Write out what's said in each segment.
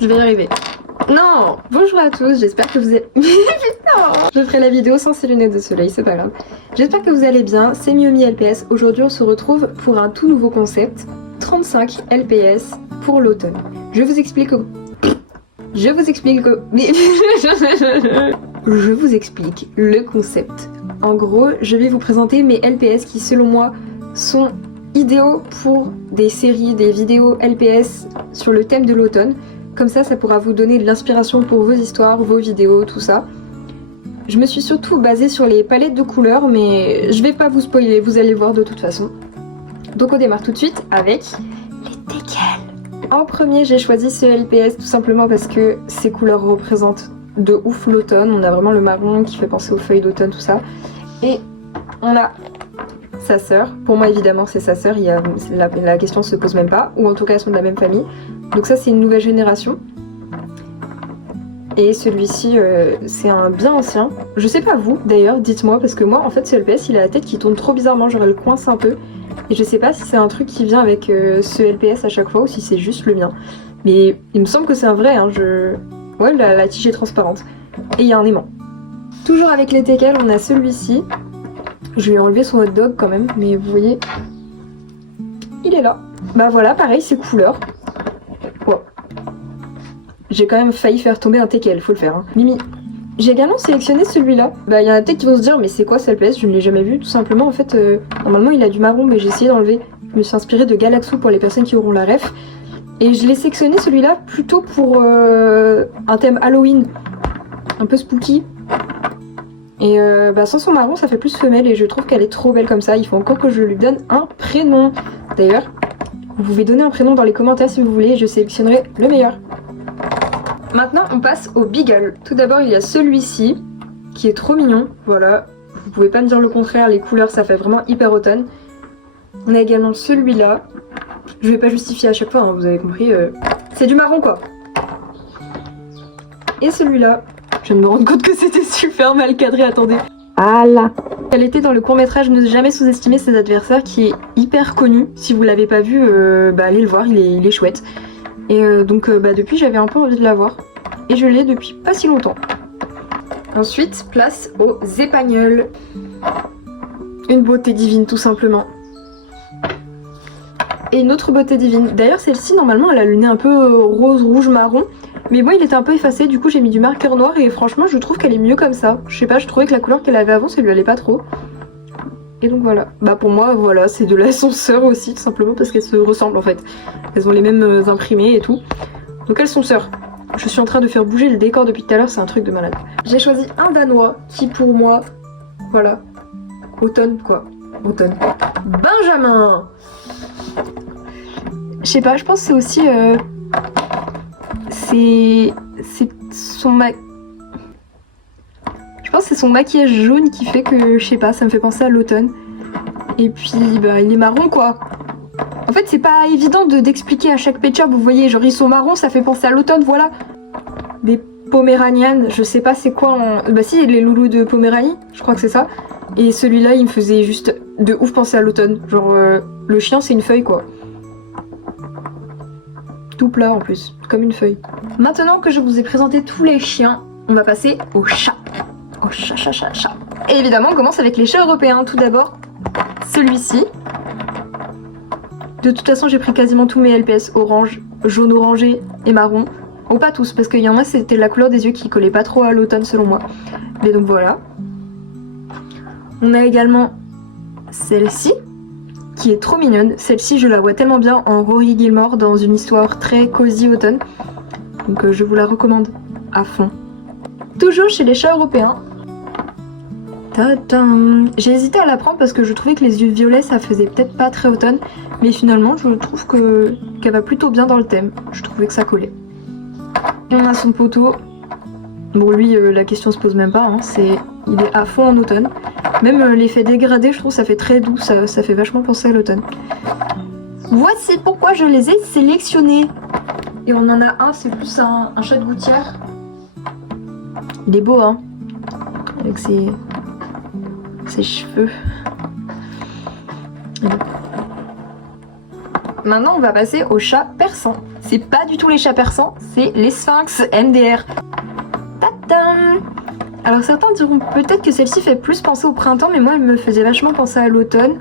Je vais y arriver. Non! Bonjour à tous, j'espère que vous êtes... Putain! Je ferai la vidéo sans ces lunettes de soleil, c'est pas grave. J'espère que vous allez bien, c'est Miomi LPS. Aujourd'hui on se retrouve pour un tout nouveau concept, 35 LPS pour l'automne. Je vous explique le concept. En gros, je vais vous présenter mes LPS qui selon moi sont idéaux pour des séries, des vidéos LPS sur le thème de l'automne. Comme ça pourra vous donner de l'inspiration pour vos histoires, vos vidéos, tout ça. Je me suis surtout basée sur les palettes de couleurs, mais je vais pas vous spoiler, vous allez voir de toute façon. Donc on démarre tout de suite avec les teckels. En premier, j'ai choisi ce LPS tout simplement parce que ces couleurs représentent de ouf l'automne. On a vraiment le marron qui fait penser aux feuilles d'automne, tout ça. Et on a sa sœur. Pour moi, évidemment, c'est sa sœur. La question se pose même pas. Ou en tout cas, elles sont de la même famille. Donc ça, c'est une nouvelle génération. Et celui-ci, c'est un bien ancien. Je sais pas vous, d'ailleurs, dites-moi. Parce que moi, en fait, ce LPS, il a la tête qui tourne trop bizarrement. Genre, elle coince un peu. Et je sais pas si c'est un truc qui vient avec ce LPS à chaque fois ou si c'est juste le mien. Mais il me semble que c'est un vrai. Hein, ouais, la tige est transparente. Et il y a un aimant. Toujours avec les teckels, on a celui-ci. Je lui ai enlevé son hot dog quand même, mais vous voyez, il est là. Bah voilà, pareil, c'est couleur. Wow. J'ai quand même failli faire tomber un teckel, faut le faire. Hein. Mimi. J'ai également sélectionné celui-là. Bah il y en a peut-être qui vont se dire, mais c'est quoi cette LPS? Je ne l'ai jamais vu, tout simplement. En fait, normalement il a du marron, mais j'ai essayé d'enlever. Je me suis inspirée de Galaxo pour les personnes qui auront la ref. Et je l'ai sélectionné celui-là plutôt pour un thème Halloween, un peu spooky. Et sans son marron ça fait plus femelle et je trouve qu'elle est trop belle comme ça. Il faut encore que je lui donne un prénom. D'ailleurs, vous pouvez donner un prénom dans les commentaires si vous voulez et je sélectionnerai le meilleur. Maintenant on passe au Beagle. Tout d'abord il y a celui-ci qui est trop mignon. Voilà, vous pouvez pas me dire le contraire, les couleurs ça fait vraiment hyper automne. On a également celui-là. Je vais pas justifier à chaque fois, hein, vous avez compris. C'est du marron quoi. Et celui-là. Je viens de me rendre compte que c'était super mal cadré, attendez. Ah là. Elle était dans le court-métrage Ne jamais sous-estimer ses adversaires qui est hyper connu. Si vous l'avez pas vu, allez le voir, il est chouette. Et donc depuis j'avais un peu envie de l'avoir. Et je l'ai depuis pas si longtemps. Ensuite, place aux épagnols. Une beauté divine tout simplement. Et une autre beauté divine. D'ailleurs celle-ci normalement elle a le nez un peu rose, rouge, marron. Mais moi il était un peu effacé, du coup j'ai mis du marqueur noir et franchement je trouve qu'elle est mieux comme ça. Je sais pas, je trouvais que la couleur qu'elle avait avant ça lui allait pas trop. Et donc voilà. Bah pour moi voilà, c'est de l'ascenseur aussi tout simplement parce qu'elles se ressemblent en fait. Elles ont les mêmes imprimés et tout. Donc elles sont sœurs. Je suis en train de faire bouger le décor depuis tout à l'heure, c'est un truc de malade. J'ai choisi un danois qui pour moi, voilà, automne quoi. Automne. Benjamin. Je sais pas, je pense que c'est aussi... c'est son Je pense que c'est son maquillage jaune qui fait que, je sais pas, ça me fait penser à l'automne. Et puis, bah, il est marron, quoi. En fait, c'est pas évident d'expliquer à chaque pet shop, vous voyez, genre ils sont marrons, ça fait penser à l'automne, voilà. Des Poméraniennes, je sais pas c'est quoi en... Bah si, les loulous de Poméranie, je crois que c'est ça. Et celui-là, il me faisait juste de ouf penser à l'automne. Genre, le chien, c'est une feuille, quoi. Tout plat en plus, comme une feuille. Maintenant que je vous ai présenté tous les chiens, on va passer aux chats. Aux chats. Et évidemment, on commence avec les chats européens. Tout d'abord, celui-ci. De toute façon, j'ai pris quasiment tous mes LPS orange, jaune orangé et marron. Bon, pas tous, parce qu'il y en a, c'était la couleur des yeux qui collait pas trop à l'automne selon moi. Mais donc voilà. On a également celle-ci. Qui est trop mignonne. Celle-ci, je la vois tellement bien en Rory Gilmore dans une histoire très cosy automne. Donc je vous la recommande à fond. Toujours chez les chats européens. Tadam. J'ai hésité à la prendre parce que je trouvais que les yeux violets ça faisait peut-être pas très automne. Mais finalement, je trouve qu'elle va plutôt bien dans le thème. Je trouvais que ça collait. Et on a son poteau. Bon lui, la question se pose même pas. Hein. Il est à fond en automne. Même l'effet dégradé, je trouve ça fait très doux, ça fait vachement penser à l'automne. Voici pourquoi je les ai sélectionnés. Et on en a un, c'est plus un chat de gouttière. Il est beau, hein. Avec ses cheveux. Maintenant, on va passer au chat persan. C'est c'est pas du tout les chats persans, c'est les sphinx MDR. Tadam! Alors certains diront peut-être que celle-ci fait plus penser au printemps, mais moi elle me faisait vachement penser à l'automne.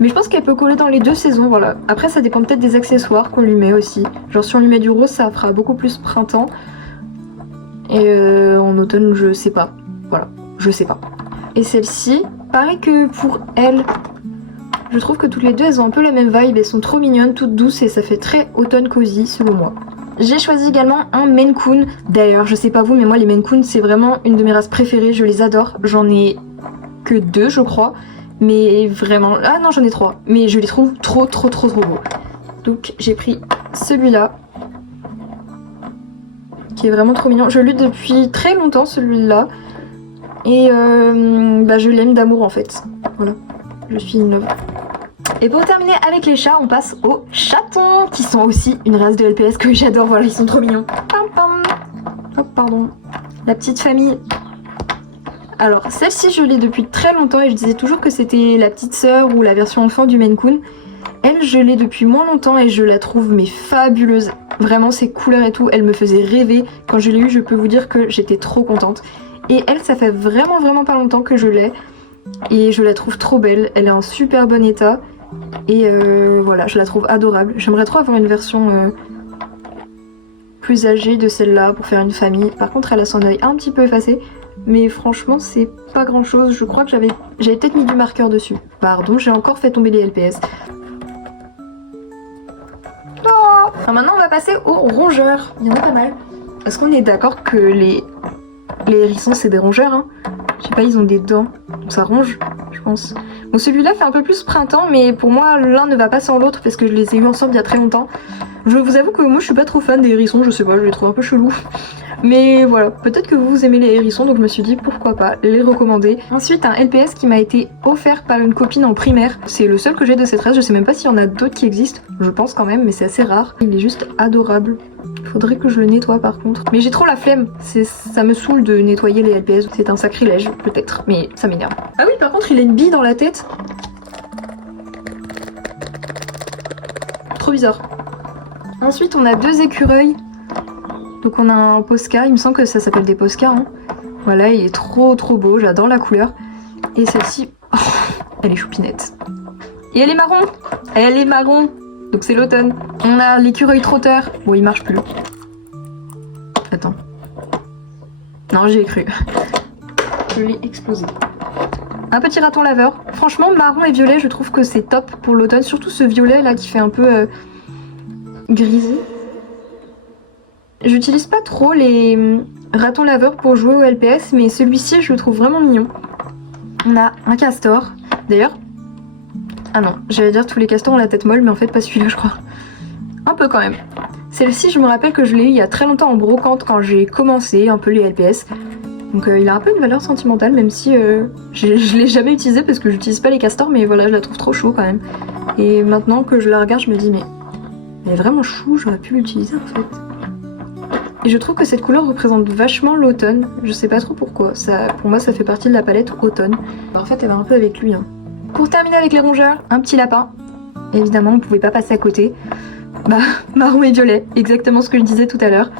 Mais je pense qu'elle peut coller dans les deux saisons, voilà. Après ça dépend peut-être des accessoires qu'on lui met aussi. Genre si on lui met du rose, ça fera beaucoup plus printemps. Et en automne, je sais pas. Voilà, je sais pas. Et celle-ci, pareil que pour elle, je trouve que toutes les deux elles ont un peu la même vibe, elles sont trop mignonnes, toutes douces et ça fait très automne cosy selon moi. J'ai choisi également un Maine Coon. D'ailleurs, je sais pas vous, mais moi les Maine Coon c'est vraiment une de mes races préférées, je les adore. J'en ai que 2 je crois, mais vraiment... Ah non j'en ai 3, mais je les trouve trop beaux. Donc j'ai pris celui-là, qui est vraiment trop mignon. Je l'ai depuis très longtemps celui-là, et je l'aime d'amour en fait. Voilà, je suis in love. Et pour terminer avec les chats, on passe aux chatons, qui sont aussi une race de LPS que j'adore, voilà, ils sont trop mignons. Pam pam. Hop, pardon. La petite famille. Alors, celle-ci, je l'ai depuis très longtemps et je disais toujours que c'était la petite sœur ou la version enfant du Maine Coon. Elle, je l'ai depuis moins longtemps et je la trouve mais fabuleuse. Vraiment, ses couleurs et tout, elle me faisait rêver. Quand je l'ai eue, je peux vous dire que j'étais trop contente. Et elle, ça fait vraiment pas longtemps que je l'ai. Et je la trouve trop belle, elle est en super bon état. Et voilà, je la trouve adorable. J'aimerais trop avoir une version plus âgée de celle-là pour faire une famille. Par contre, elle a son œil un petit peu effacé. Mais franchement, c'est pas grand chose. Je crois que j'avais peut-être mis du marqueur dessus. Pardon, j'ai encore fait tomber les LPS. Oh, alors maintenant, on va passer aux rongeurs. Il y en a pas mal. Est-ce qu'on est d'accord que les hérissons, c'est des rongeurs hein? Je sais pas, ils ont des dents. Donc ça ronge, je pense. Bon, celui-là fait un peu plus printemps, mais pour moi, l'un ne va pas sans l'autre parce que je les ai eus ensemble il y a très longtemps. Je vous avoue que moi, je suis pas trop fan des hérissons, je sais pas, je les trouve un peu chelous. Mais voilà, peut-être que vous aimez les hérissons, donc je me suis dit pourquoi pas les recommander. Ensuite, un LPS qui m'a été offert par une copine en primaire. C'est le seul que j'ai de cette race, je sais même pas s'il y en a d'autres qui existent. Je pense quand même, mais c'est assez rare. Il est juste adorable. Faudrait que je le nettoie par contre. Mais j'ai trop la flemme, ça me saoule de nettoyer les LPS. C'est un sacrilège, peut-être, mais ça m'énerve. Ah oui, par contre, il a une bille dans la tête. Trop bizarre. Ensuite, on a 2 écureuils. Donc on a un Posca, il me semble que ça s'appelle des Posca. Hein. Voilà, il est trop beau, j'adore la couleur. Et celle-ci, oh, elle est choupinette. Et elle est marron. Elle est marron. Donc c'est l'automne. On a l'écureuil trotteur. Bon, il marche plus. Attends. Non, j'y ai cru. Je l'ai explosé. Un petit raton laveur. Franchement, marron et violet, je trouve que c'est top pour l'automne. Surtout ce violet là qui fait un peu grisé. J'utilise pas trop les ratons laveurs pour jouer au LPS, mais celui-ci je le trouve vraiment mignon. On a un castor. D'ailleurs, ah non, j'allais dire tous les castors ont la tête molle, mais en fait pas celui-là je crois. Un peu quand même. Celle-ci je me rappelle que je l'ai eu il y a très longtemps en brocante quand j'ai commencé un peu les LPS. Donc il a un peu une valeur sentimentale, même si je l'ai jamais utilisé parce que j'utilise pas les castors, mais voilà, je la trouve trop chou quand même. Et maintenant que je la regarde, je me dis mais elle est vraiment chou, j'aurais pu l'utiliser en fait. Et je trouve que cette couleur représente vachement l'automne, je sais pas trop pourquoi, pour moi ça fait partie de la palette automne. En fait elle va un peu avec lui. Hein. Pour terminer avec les rongeurs, un petit lapin. Évidemment on pouvait pas passer à côté. Bah marron et violet, exactement ce que je disais tout à l'heure.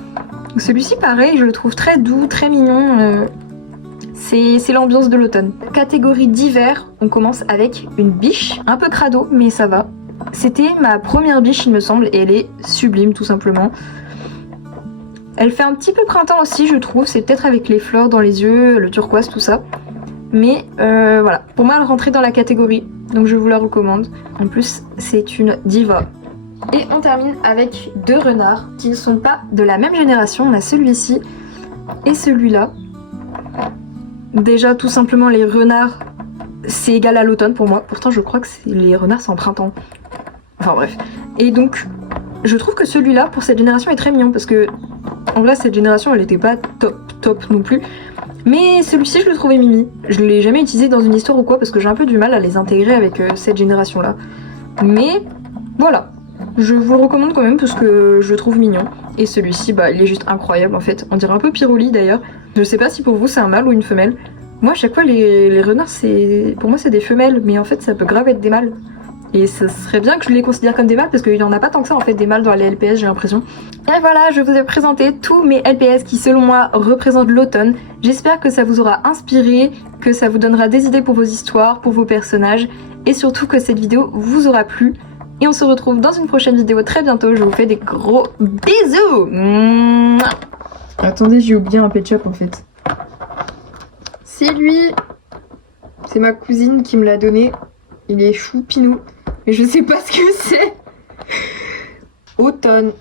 Celui-ci pareil, je le trouve très doux, très mignon. C'est l'ambiance de l'automne. Catégorie d'hiver, on commence avec une biche, un peu crado mais ça va. C'était ma première biche il me semble et elle est sublime tout simplement. Elle fait un petit peu printemps aussi je trouve, c'est peut-être avec les fleurs dans les yeux, le turquoise, tout ça. Mais voilà, pour moi elle rentrait dans la catégorie, donc je vous la recommande. En plus c'est une diva. Et on termine avec 2 renards qui ne sont pas de la même génération, on a celui-ci et celui-là. Déjà tout simplement les renards c'est égal à l'automne pour moi, pourtant je crois que les renards c'est en printemps. Enfin bref. Et donc je trouve que celui-là pour cette génération est très mignon parce que en vrai cette génération elle était pas top non plus. Mais celui-ci je le trouvais mimi. Je l'ai jamais utilisé dans une histoire ou quoi parce que j'ai un peu du mal à les intégrer avec cette génération là. Mais voilà. Je vous le recommande quand même parce que je le trouve mignon. Et celui-ci bah il est juste incroyable en fait. On dirait un peu Piroli d'ailleurs. Je sais pas si pour vous c'est un mâle ou une femelle. Moi à chaque fois les renards pour moi c'est des femelles mais en fait ça peut grave être des mâles. Et ce serait bien que je les considère comme des mâles parce qu'il y en a pas tant que ça en fait des mâles dans les LPS, j'ai l'impression. Et voilà, je vous ai présenté tous mes LPS qui selon moi représentent l'automne. J'espère que ça vous aura inspiré, que ça vous donnera des idées pour vos histoires, pour vos personnages et surtout que cette vidéo vous aura plu. Et on se retrouve dans une prochaine vidéo très bientôt. Je vous fais des gros bisous. Mouah. Attendez, j'ai oublié un pet shop en fait. C'est lui. C'est ma cousine qui me l'a donné. Il est choupinou. Mais je sais pas ce que c'est. Automne.